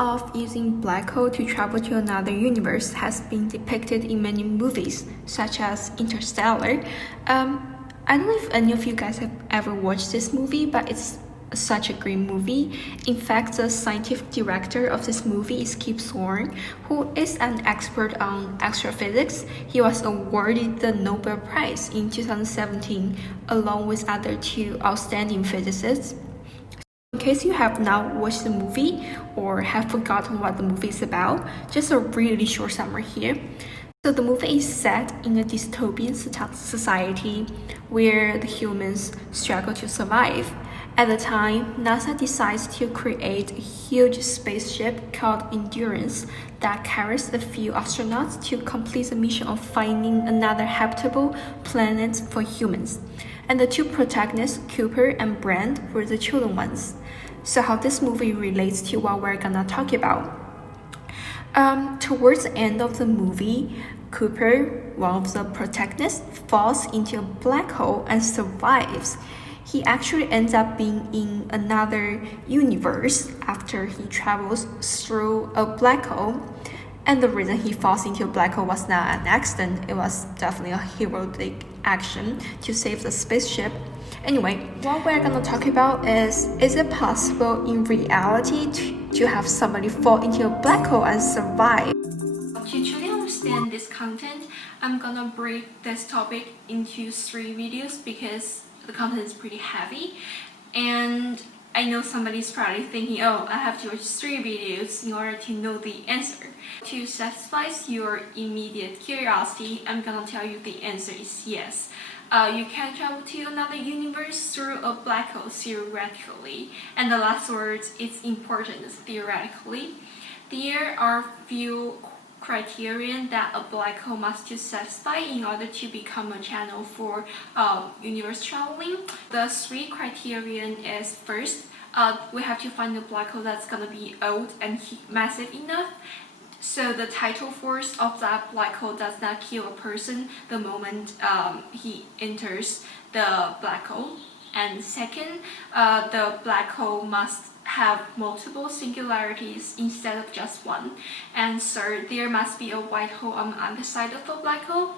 of using black hole to travel to another universe has been depicted in many movies, such as Interstellar. I don't know if any of you guys have ever watched this movie, but it's such a great movie. In fact, the scientific director of this movie is Kip Thorne, who is an expert on astrophysics. He was awarded the Nobel Prize in 2017, along with other two outstanding physicists. In case you have not watched the movie or have forgotten what the movie is about, just a really short summary here. So the movie is set in a dystopian society where the humans struggle to survive. At the time, NASA decides to create a huge spaceship called Endurance that carries a few astronauts to complete the mission of finding another habitable planet for humans. And the two protagonists, Cooper and Brand, were the chosen ones. So how this movie relates to what we're gonna talk about. Towards the end of the movie, Cooper, one of the protagonists, falls into a black hole and survives. He actually ends up being in another universe after he travels through a black hole. And the reason he falls into a black hole was not an accident, it was definitely a heroic action to save the spaceship. Anyway, what we're gonna talk about is it possible in reality to have somebody fall into a black hole and survive? To truly understand this content, I'm gonna break this topic into 3 videos because the content is pretty heavy, and I know somebody's probably thinking, oh, I have to watch 3 videos in order to know the answer. To satisfy your immediate curiosity, I'm gonna tell you the answer is yes. You can travel to another universe through a black hole theoretically, and the last word is important, theoretically. There are few criterion that a black hole must satisfy in order to become a channel for universe traveling. The 3 criterion is first, we have to find a black hole that's gonna be old and massive enough so the tidal force of that black hole does not kill a person the moment he enters the black hole. And second, the black hole must have multiple singularities instead of just one. And third, there must be a white hole on the other side of the black hole.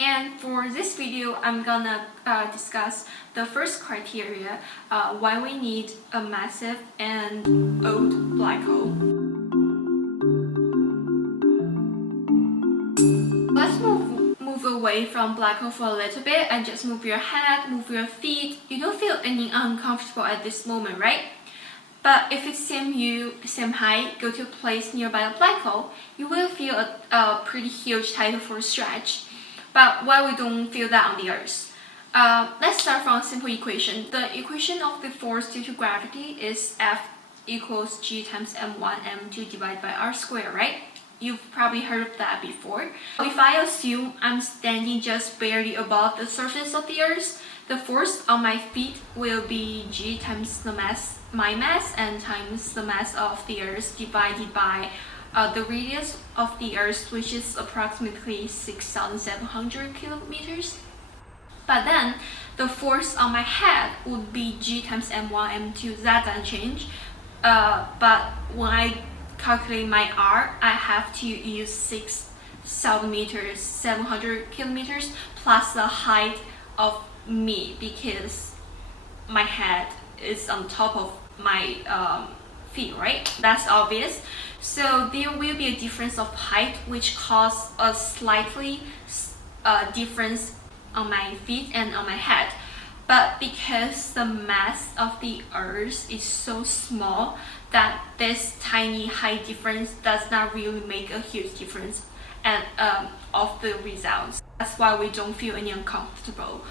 And for this video, I'm gonna discuss the first criteria, why we need a massive and old black hole. Let's move away from black hole for a little bit and just move your head, move your feet. You don't feel any uncomfortable at this moment, right? But if it's same height, go to a place nearby a black hole, you will feel a pretty huge tidal force stretch. But why we don't feel that on the Earth? Let's start from a simple equation. The equation of the force due to gravity is F equals G times m1 m2 divided by r squared, right? You've probably heard of that before. If I assume I'm standing just barely above the surface of the Earth, the force on my feet will be G times my mass and times the mass of the Earth divided by the radius of the Earth, which is approximately 6,700 kilometers. But then the force on my head would be G times m1 m2. That doesn't change. But when I calculate my R, I have to use 6,000 meters, 700 kilometers plus the height of me because my head is on top of my feet, right? That's obvious. So there will be a difference of height which causes a slightly difference on my feet and on my head. But because the mass of the Earth is so small that this tiny height difference does not really make a huge difference and of the results. That's why we don't feel any uncomfortable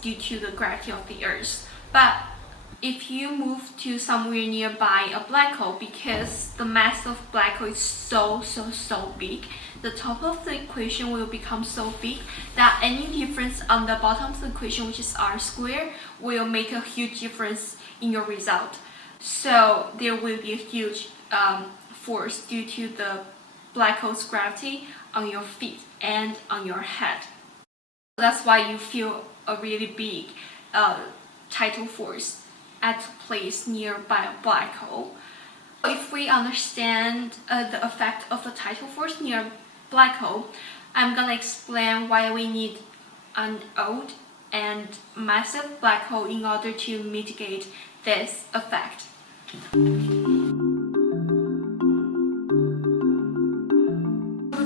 due to the gravity of the Earth. But if you move to somewhere nearby a black hole, because the mass of black hole is so big, the top of the equation will become so big that any difference on the bottom of the equation, which is r squared, will make a huge difference in your result. So there will be a huge force due to the black hole's gravity on your feet and on your head. That's why you feel a really big tidal force at a place nearby a black hole. If we understand the effect of the tidal force near a black hole, I'm gonna explain why we need an old and massive black hole in order to mitigate this effect. The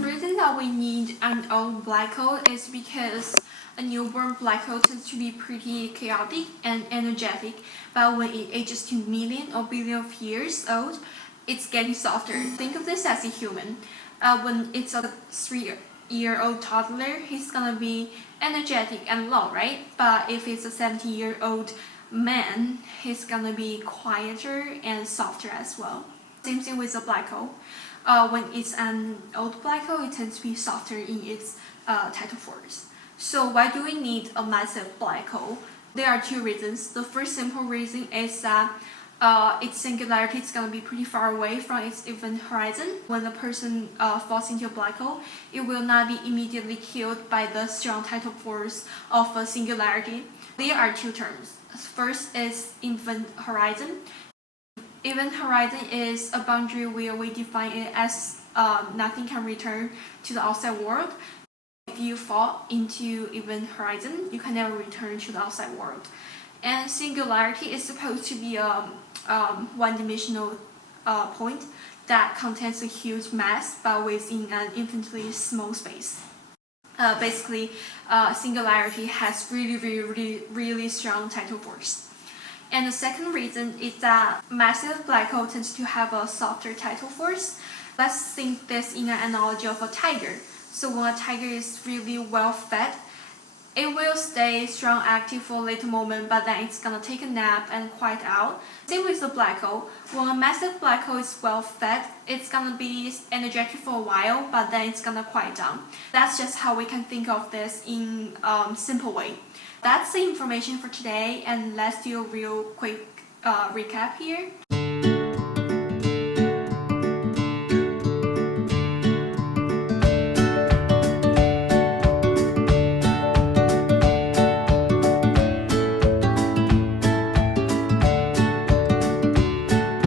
reason that we need an old black hole is because a newborn black hole tends to be pretty chaotic and energetic, but when it ages to million or billion of years old, it's getting softer. Think of this as a human. When it's a 3-year-old toddler, he's gonna be energetic and loud, right? But if it's a 70-year-old man, he's gonna be quieter and softer as well. Same thing with a black hole. When it's an old black hole, it tends to be softer in its tidal force. So why do we need a massive black hole? There are two reasons. The first simple reason is that its singularity is going to be pretty far away from its event horizon. When a person falls into a black hole, it will not be immediately killed by the strong tidal force of a singularity. There are two terms. First is event horizon. Event horizon is a boundary where we define it as nothing can return to the outside world. If you fall into event horizon, you can never return to the outside world. And singularity is supposed to be a one-dimensional point that contains a huge mass but within an infinitely small space. Basically, singularity has really strong tidal force. And the second reason is that massive black hole tends to have a softer tidal force. Let's think this in an analogy of a tiger. So when a tiger is really well fed, it will stay strong active for a little moment, but then it's gonna take a nap and quiet out. Same with the black hole. When a massive black hole is well fed, it's gonna be energetic for a while, but then it's gonna quiet down. That's just how we can think of this in simple way. That's the information for today, and let's do a real quick recap here.